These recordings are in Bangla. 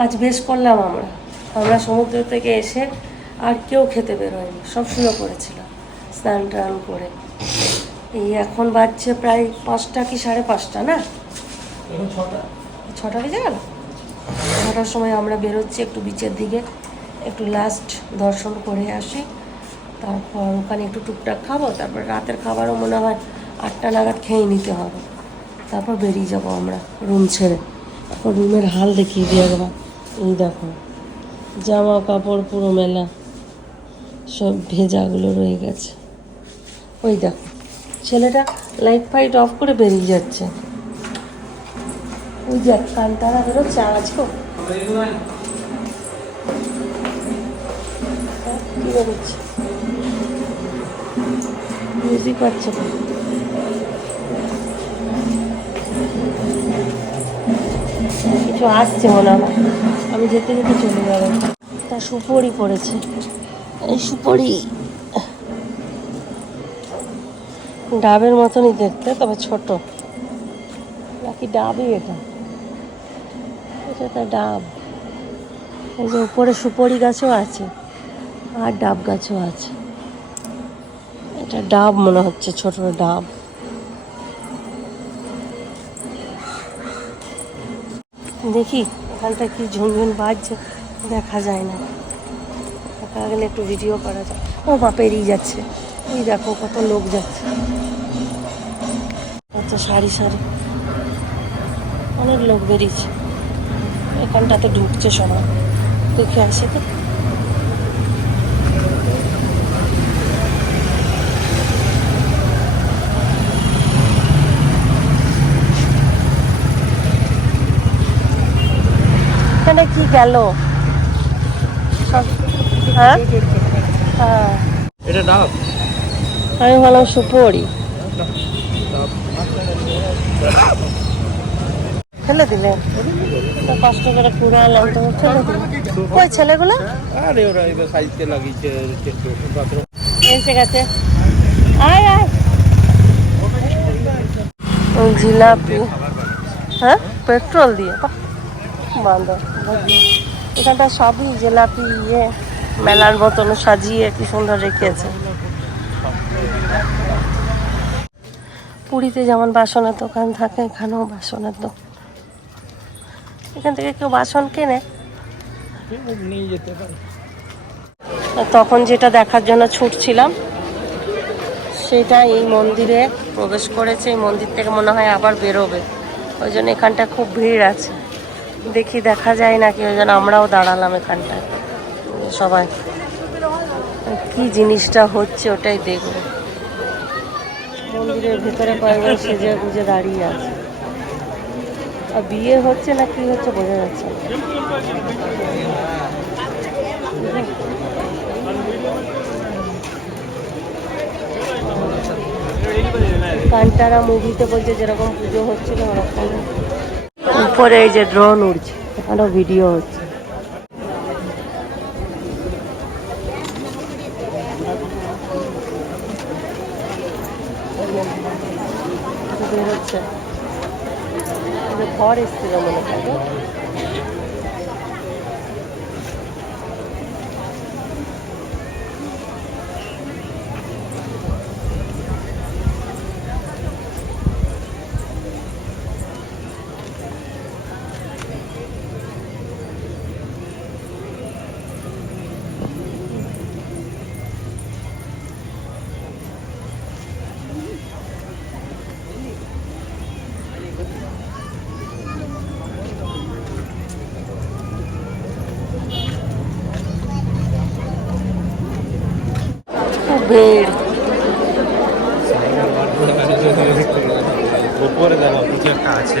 আজ বেশ করলাম আমরা। আমরা সমুদ্র থেকে এসে আর কেউ খেতে বেরোয়নি। সব শুয়ে পড়েছিল স্নান টান করে। এই এখন বাজছে প্রায় পাঁচটা কি সাড়ে পাঁচটা না? ছটা? বেজে গেল? ছটার সময় আমরা বেরোচ্ছি একটু বিচের দিকে একটু লাস্ট দর্শন করে আসি। তারপর ওখানে একটু টুকটাক খাব তারপর রাতের খাবারও মনে হয় আটটা নাগাদ খেয়ে নিতে হবে। তারপর বেরিয়ে যাব আমরা রুম ছেড়ে। তারপর রুমের হাল দেখিয়ে দিয়ে একবার এই দেখো, জামা কাপড় পুরো মেলা, সব ভেজাগুলো রয়ে গেছে। ওই দেখো, ছেলেটা লাইট ফাইট অফ করে বেরিয়ে যাচ্ছে। ওই দেখ কানটারা বেরোচ্ছে আওয়াজ কো কি বুঝতেই পারছে কিছু আসছে মনে হয়। আমি যেতে যেতে চলে যাব। তা সুপরি পড়েছে। এই সুপরি। ডাবের মতনই দেখতে, তবে ছোট। নাকি ডাবই এটা? এটা একটা ডাব। এই যে উপরে সুপরি গাছও আছে, আর ডাব গাছও আছে। এটা ডাব মনে হচ্ছে, ছোট ডাব। দেখি, এখানটা কি ঝুনঝুন বাজছে, দেখা যায় না। দেখা গেলে একটু ভিডিও করা যায় ও বা পেরিয়ে যাচ্ছে। ওই দেখো কত লোক যাচ্ছে। কত সারি সারি। অনেক লোক বেরিয়েছে। এখানটাতে ঢুকছে সবাই। দেখে আসে তো? এখানে কি গেল? হ্যাঁ? হ্যাঁ। এটা ডাব আমি ভাবলাম সুপরি। ফেলে দিলে। কষ্ট করে কুড়ে আনলাম তো ফেলে দিলে। ওই ছেলেগুলো? আরে ওরা এবার লাগিয়েছে এসে গেছে। আয় আয়। জিলাপি। হ্যাঁ? পেট্রোল দিয়ে বাহ, এখানটা সবই জিলাপি ইয়ে মেলার মতন সাজিয়ে কি সুন্দর রেখেছে। পুরীতে যেমন বাসনের দোকান থাকে, এখানেও বাসনের দোকান। এখান থেকে কেউ বাসন কেনে? তখন যেটা দেখার জন্য ছুটছিলাম, সেটা এই মন্দিরে প্রবেশ করেছে। এই মন্দির থেকে মনে হয় আবার বেরোবে। ওই জন্য এখানটা খুব ভিড় আছে। দেখি দেখা যায় নাকি, ওই জন্য আমরাও দাঁড়ালাম এখানটায়। সবাই। কি জিনিসটা হচ্ছে ওটাই দেখব। মন্দিরের ভিতরে কয়েকজন সেজে গুজে দাঁড়িয়ে আছে। আর বিয়ে হচ্ছে না কি হচ্ছে বোঝা যাচ্ছে না। কান্তারা মুভিতে বলছে যেরকম পুজো হচ্ছিল ওরকম। উপরে এই যে ড্রোন উড়ছে এখানেও ভিডিও হচ্ছে। ভিড় উপরে দেখো কিছু একটা আছে।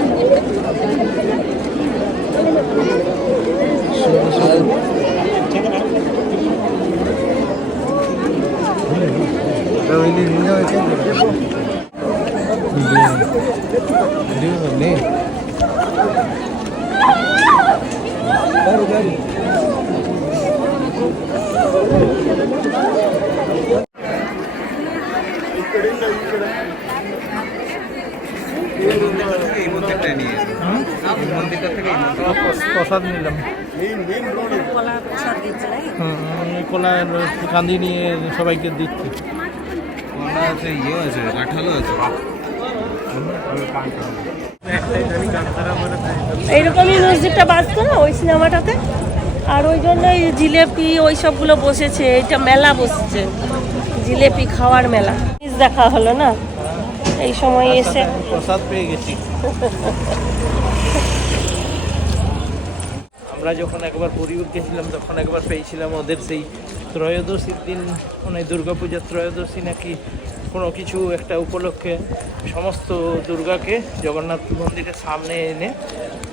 কলা কান্দি নিয়ে সবাইকে দিচ্ছি কলা আছে ইয়ে আছে কাঁঠালও আছে এইরকমই মিউজিকটা বাজতো না ওই সিনেমাটাতে। আর ওই জন্যই জিলেপি ওই সবগুলো বসেছে এটা মেলা বসছে। জিলেপি খাওয়ার মেলা। দেখা হলো না? এই সময় এসে প্রসাদ পেয়ে গেছি। আমরা যখন একবার পরিবার গেছিলাম তখন একবার পেয়েছিলাম ওদের সেই ত্রয়োদশীর দিন মানে দুর্গাপূজার ত্রয়োদশী নাকি কোনো কিছু একটা উপলক্ষে সমস্ত দুর্গাকে জগন্নাথ মন্দিরের সামনে এনে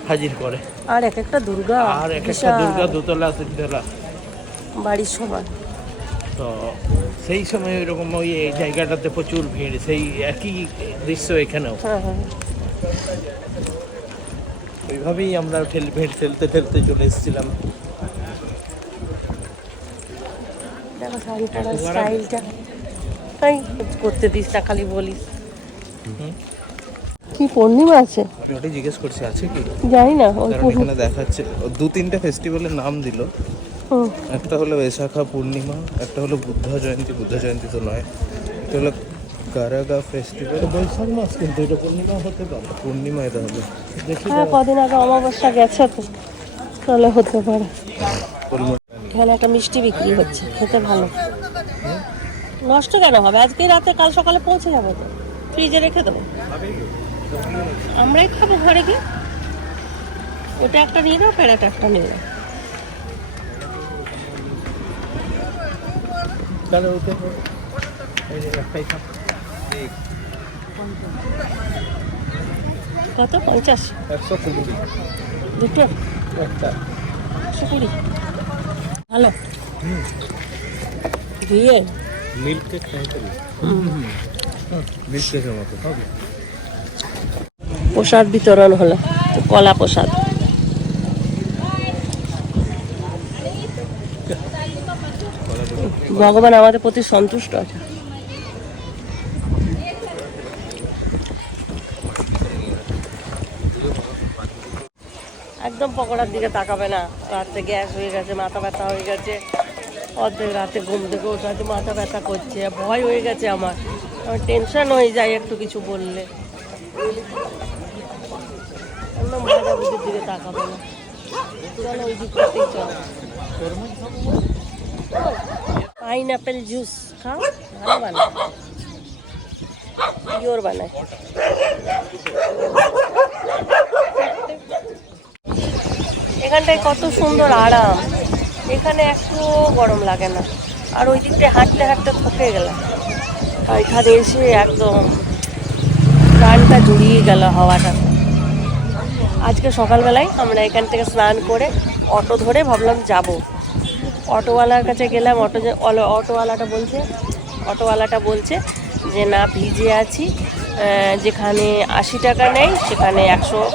হাজির করে। আর এক একটা দুর্গা আর এক একটা দুর্গা দোতলা তিনতলা। বাড়ির সমান। তো সেই সময় ওইরকম ওই জায়গাটাতে প্রচুর ভিড় সেই একই দৃশ্য এখানেও। হ্যাঁ হ্যাঁ। ওইভাবেই আমরা ঠেল ভেট ফেলতে ফেলতে চলে এসেছিলাম। দেখো শাড়ি পরার স্টাইলটা। তাই করতে দিস না খালি বলিস। কি পূর্ণিমা আছে? আমি ওটাই জিজ্ঞেস করছি আছে কি? জানি না এখানে দেখাচ্ছে দু তিনটে ফেস্টিভ্যালের নাম দিল। একটা হলো বৈশাখা পূর্ণিমা একটা হলো বুদ্ধ জয়ন্তী বুদ্ধ জয়ন্তী তো নয়। এটা হলো কারাগা ফেস্টিভ্যাল বৈশাখ মাস কিন্তু এটা পূর্ণিমা হতে পারে। পূর্ণিমা এটা হবে দেখি হ্যাঁ কদিন আগে অমাবস্যা গেছে তো তাহলে হতে পারে। এখানে একটা মিষ্টি বিক্রি হচ্ছে খেতে ভালো। নষ্ট কেন হবে? আজকে রাতে কাল সকালে পৌঁছে যাব তো। ফ্রিজে রেখে দেবো। আমরাই খাব ঘরে গিয়ে। ওটা একটা নিয়ে দাও প্যারাটা একটা নিয়ে দাও তাহলে ওকে একটাই খাম। কত? পঞ্চাশ। একশো কুড়ি। দুটো। একটা। একশো কুড়ি। ভালো। দিয়ে? মিল্ক কেক খাইতে মিল্ক কেকের মতো প্রসাদ বিতরণ হলো কলা প্রসাদ। ভগবান আমাদের প্রতি সন্তুষ্ট আছে একদম পকোড়ার দিকে তাকাবে না। রাত্রে গ্যাস হয়ে গেছে, মাথা ব্যথা হয়ে গেছে। অর্ধেক রাতে ঘুম থেকে ওঠা হয়তো মাথা ব্যথা করছে, ভয় হয়ে গেছে আমার। আমার টেনশন হয়ে যায় একটু কিছু বললে। ভাজাভুজির দিকে তাকাবে না? জুস খাও, ভালো বানায়। পিওর বানায়। এখানটায় কত সুন্দর আরাম। এখানে একটু গরম লাগে না। আর ওই দিকটায় হাঁটতে হাঁটতে থকে গেলাম। আর এখানে এসে একদম প্রাণটা জুড়িয়ে গেল হাওয়াটা। আজকে সকালবেলায় আমরা এখান থেকে স্নান করে অটো ধরে ভাবলাম যাব। অটোওয়ালার কাছে গেলাম, অটো যে- অটোওয়ালাটা বলছে অটোওয়ালাটা বলছে যে, না, ভিজে আছি। যেখানে আশি টাকা নেয়, সেখানে একশো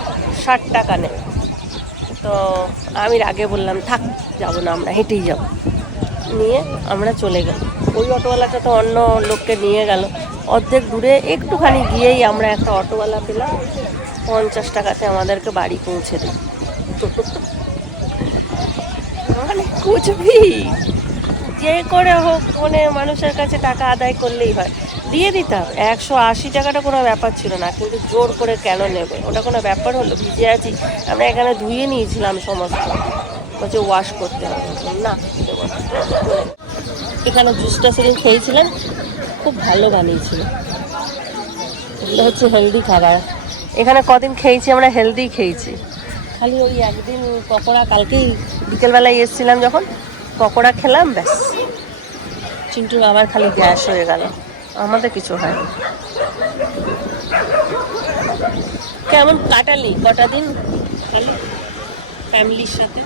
ষাট টাকা নেই তো আমি আগে বললাম, থাক, যাব না আমরা, হেঁটেই যাব। নিয়ে আমরা চলে গেলাম। ওই অটোওয়ালাটা তো অন্য লোককে নিয়ে গেল। অর্ধেক দূরে একটুখানি গিয়েই আমরা একটা অটোওয়ালা পেলাম। পঞ্চাশ টাকাতে আমাদেরকে বাড়ি পৌঁছে দিল। মানে কুচবি যে করে হোক মানে মানুষের কাছে টাকা আদায় করলেই হয়। দিয়ে দিতাম। একশো আশি টাকাটা কোনো ব্যাপার ছিল না, কিন্তু জোর করে কেন নেবে? ওটা কোনো ব্যাপার হলো? ভিজে আছি। আমরা এখানে ধুয়ে নিয়েছিলাম সমস্ত। বলছে ওয়াশ করতে হবে। না এখানে জুসটা সেদিন খেয়েছিলাম খুব ভালো বানিয়েছিল। এগুলো হচ্ছে হেলদি খাবার। এখানে কদিন খেয়েছি, আমরা হেলদি খেয়েছি। খালি ওই একদিন পকোড়া কালকেই বিকেলবেলায় এসেছিলাম যখন। পকোড়া খেলাম, ব্যাস। চিন্টুর আবার খালি গ্যাস হয়ে গেল। আমাদের কিছু হয় কেমন কাটালি? কটা দিন? ফ্যামিলির সাথে।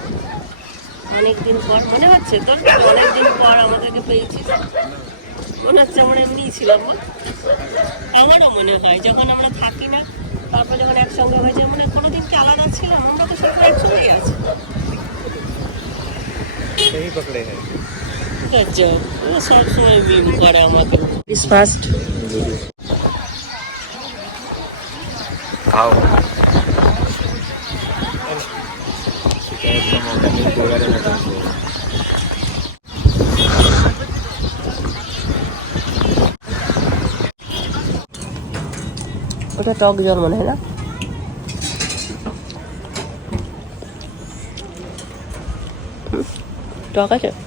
অনেক দিন পর। মনে হচ্ছে তোর? অনেক দিন পর আমাদেরকে পেয়েছিস। মনে হচ্ছে আমরা এমনিই ছিলাম আমারও মনে হয় যখন আমরা থাকি না তারপর যখন একসঙ্গে হয়েছে মানে কোনোদিন কি আলাদা ছিলাম? আমরা তো সব একসঙ্গেই আছি। একটা জব ও সবসময় মিম করে আমাকে ইজ ফার্স্ট খাও ওটা টক জল মনে হয় না টক আছে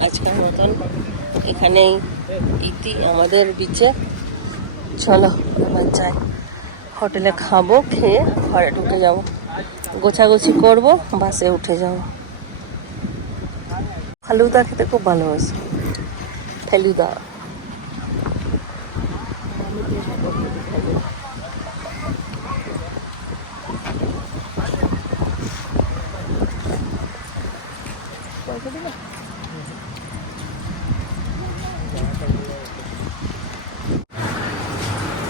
আজকের মতন এখানেই ইতি আমাদের বিচে। চলো, এবার যাই। হোটেলে খাব, খেয়ে ঘরে ঢুকে যাব। গোছাগুছি করব, বাসে উঠে যাব। ফালুদা খেতে খুব ভালোবাসি। ফেলুদা।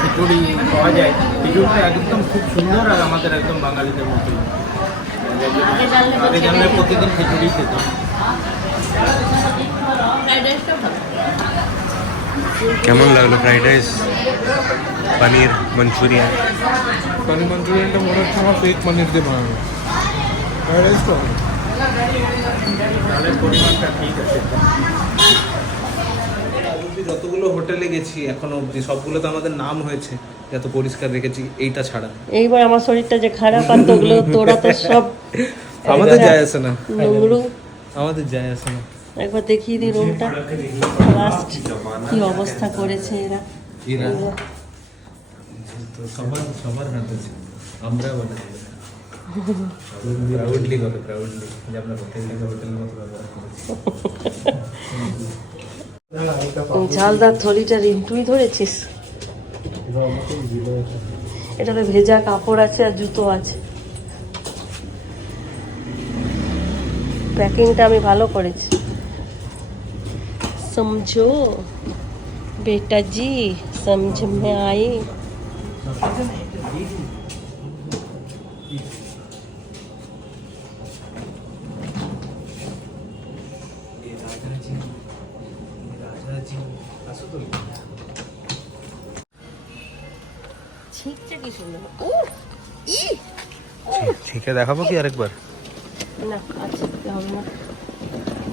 খিচুড়ি পাওয়া যায়। খিচুড়িটা একদম খুব সুন্দর আর আমাদের একদম বাঙালিদের মতো আগে জানলে তো আগে জানলে প্রতিদিন খিচুড়ি খেতাম। ফ্রাইড রাইসটা ভালো। কেমন লাগল ফ্রাইড রাইস? পনির মঞ্চুরিয়ান? পনির মাঞ্চুরিয়ানটা মনে হচ্ছে আমার ফেক পনির দিয়ে বানানো। ফ্রাইড রাইস তো চালের পরিমাণটা ঠিক আছে। যতগুলো হোটেলে গেছি এখনও অবধি সবগুলো তো আমাদের নাম হয়েছে যত পরিষ্কার রেখেছি এইটা ছাড়া। এইবার আমার শরীরটা যে খারাপ আর তো ওগুলো তোরা তো সব আমাদের যায় আসে না। আমাদের যায় আসে না। একবার দেখিয়ে দিই রুমটা। লাস্ট কি অবস্থা করেছে এরা? এরা। তো সবার সবার হাত আছে আমরা বলে প্রাউডলি করে প্রাউডলি যে আমরা হোটেল থেকে হোটেল মতো ব্যবহার করেছি। ঝালদার থলিটা রিন্টুই ধরেছিস? এটাতে ভেজা কাপড় আছে আর জুতো আছে। প্যাকিংটা আমি ভালো করেছি। সমঝো বেটা জি সমঝ মে আই। Thank you. আসো তুমি ছিকটা দেখাবো কি আরেকবার?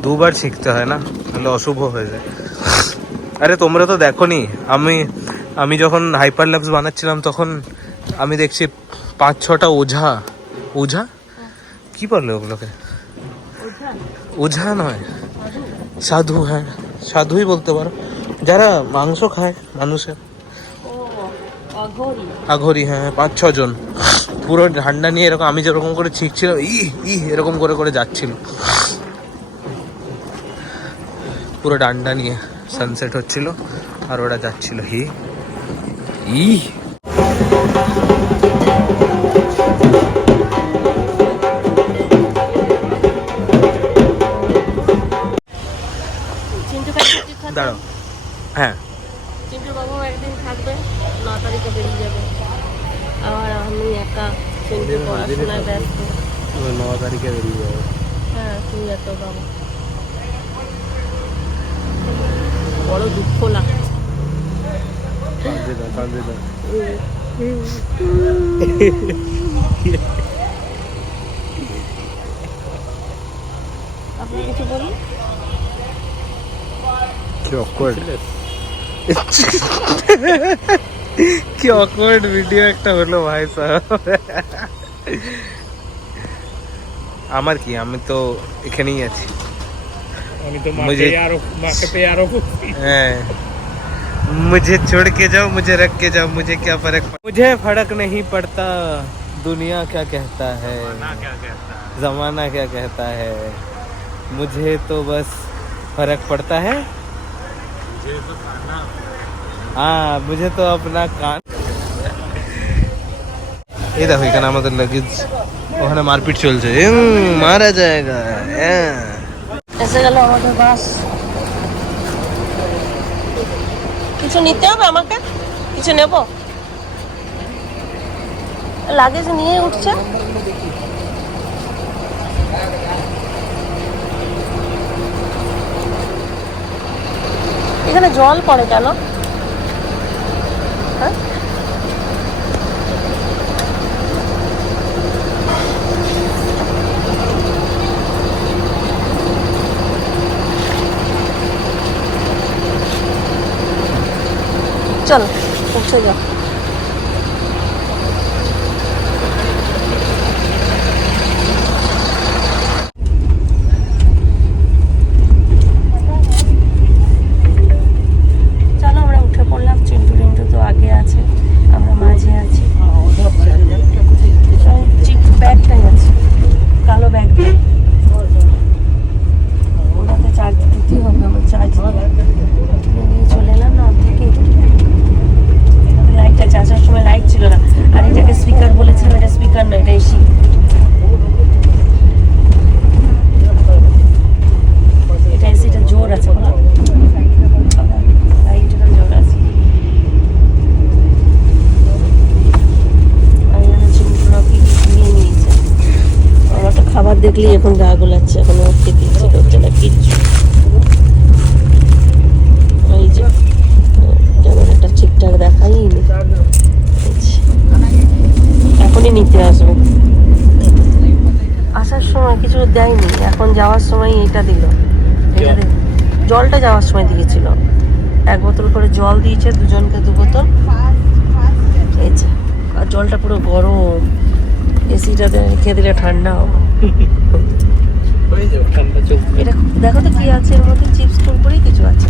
দুবার শিখতে হয় না তাহলে অশুভ হয়ে যায়। আরে তোমরা তো দেখো নি আমি আমি যখন হাইপার ল্যাবস বানাচ্ছিলাম তখন আমি দেখছি পাঁচ ছটা ওঝা। ওঝা? কি বলল ওগুলোকে? ওঝা নয়। সাধু হ্যাঁ। সাধুই বলতে পারো। যারা মাংস খায় মানুষের। আঘরি হ্যাঁ পাঁচ ছজন পুরো ঠান্ডা নিয়ে এরকম আমি যেরকম করে ছিঁকছিলাম ই ই এরকম করে করে যাচ্ছিল। পুরো ডান্ডা নিয়ে সানসেট হচ্ছিল আর ওরা যাচ্ছিল হি ই বড় দুঃখ লাগছে কাঁদে না কাঁদে না আপনি কিছু বলুন? কি অকওয়ার্ড কি অকওয়ার্ড ভিডিও একটা হলো ভাই সাহেব। আমার কি? আমি তো এখানেই আছি। আমি তো मुझे- মাকে আরো মাকে পেয়ে আরো हैं। मुझे छोड़ के जाओ मुझे रख के जाओ मुझे क्या फर्क पड़- मुझे फर्क नहीं पड़ता दुनिया क्या कहता है जमाना क्या कहता है मुझे तो बस फर्क पड़ता है हाँ मुझे तो अपना कान এই দেখো এখানে আমাদের লাগেজ ওখানে মারপিট চলছে উম, মারা জায়গা হ্যাঁ এসে গেল আমাদের বাস। কিছু নিতে হবে আমাকে? কিছু নেব? লাগেজ নিয়ে উঠছে। এখানে জল পড়ে কেন? হ্যাঁ? চল পৌঁছে যাও চলো আমরা উঠে পড়লাম চিন্টু টিন্টু তো আগে আছে আমরা মাঝে আছি চিপ ব্যাগটাই আছে কালো ব্যাগ ওটাতে চার্জ দিতেই হবে আমার চার্জ নিয়ে চলে এলাম না থেকে লাইটটা চাষার সময় লাইট ছিল না আর এটাকে স্পিকার বলেছিলাম এটা স্পিকার না এটা এসি এটা এসিটা জোর আছে বলো লাইটটা জোর আছে আর এখানে চিমটুরা কি কি নিয়ে নিয়েছে আমার তো খাবার দেখলেই এখন গা গোলাচ্ছে এখন ওর খেতে ইচ্ছে করছে না কিচ্ছু এই যে ক্যামেরাটা ঠিকঠাক দেখাই নি এখনই নিতে আসবে আসার সময় কিছু দেয়নি। এখন যাওয়ার সময় এটা দিল। এটা জলটা যাওয়ার সময় দিয়েছিল। এক বোতল করে জল দিয়েছে দুজনকে দু বোতল। এই যে আর জলটা পুরো গরম। এসিটাতে রেখে দিলে ঠান্ডা হবে। এটা দেখো তো কি আছে এর মধ্যে চিপস কুরকুরি কিছু আছে।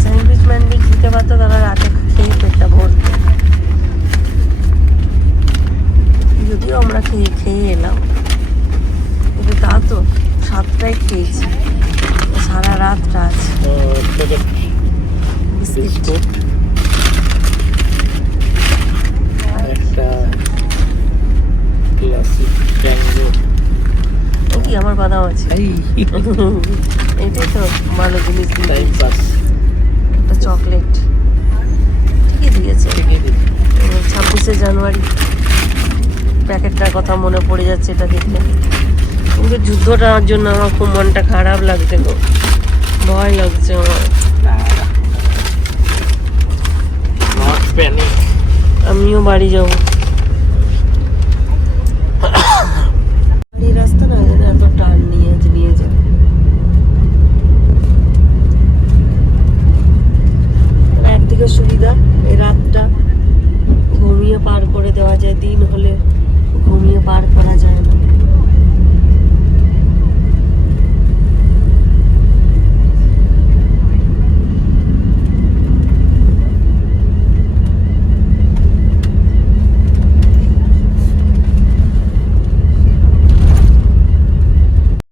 স্যান্ডউইচ ম্যান্ডউইচ দিতে পারতো তারা রাতে খেয়ে পেটটা ভরতো। যদিও আমরা খেয়ে খেয়ে এলাম। কিন্তু তা তো সাতটায় খেয়েছি। সারা রাতটা আছে বিস্কিট। একটা ক্লাসিক ট্যাঙ্গো ও কি আমার বাদাম আছে? এটাই তো ভালো জিনিস টাইম পাস। একটা চকলেট। ঠিকই দিয়েছে। ছাব্বিশে জানুয়ারি। প্যাকেটটার কথা মনে পড়ে যাচ্ছে এটা দেখলে কিন্তু যুদ্ধটার জন্য আমার খুব মনটা খারাপ লাগছে গো। ভয় লাগছে আমার। আমিও বাড়ি যাব।